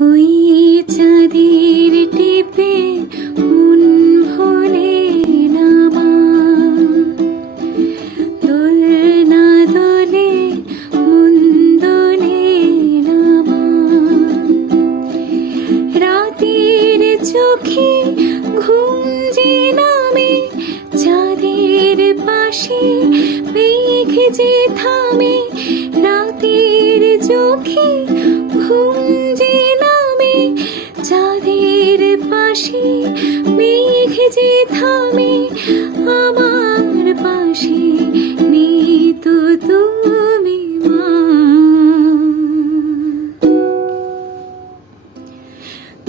ওই চাঁদের টিপে মন ভোলে না মা, দোলনা দোলে মন দোলে না মা। রাতের চোখে ঘুম যে নামে, চাঁদের পাশে মেঘ যে থামে। রাতের চোখে ঘুম যে নামে, চাঁদের পাশে মেঘ যে থামে। আমার পাশে নেই তো তুমি মা,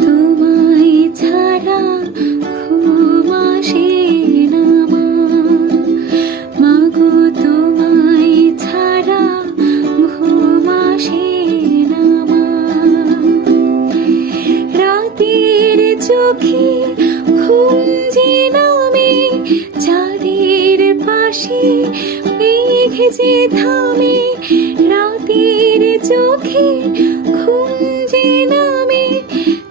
তোমায় ছাড়া ঘুম আসে না মা। মাগো তোমায় ছাড়া ঘুম আসে না মা। রাতের চোখে ঘুম যে নামে, চাঁদের পাশে মেঘ যে থামে। রাতের চোখে ঘুম যে নামে,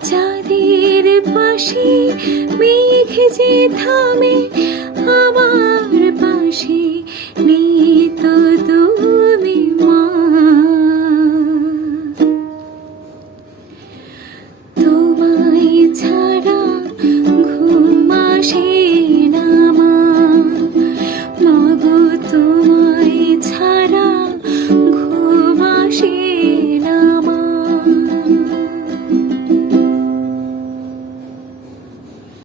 চাঁদের পাশে মেঘ যে থামে।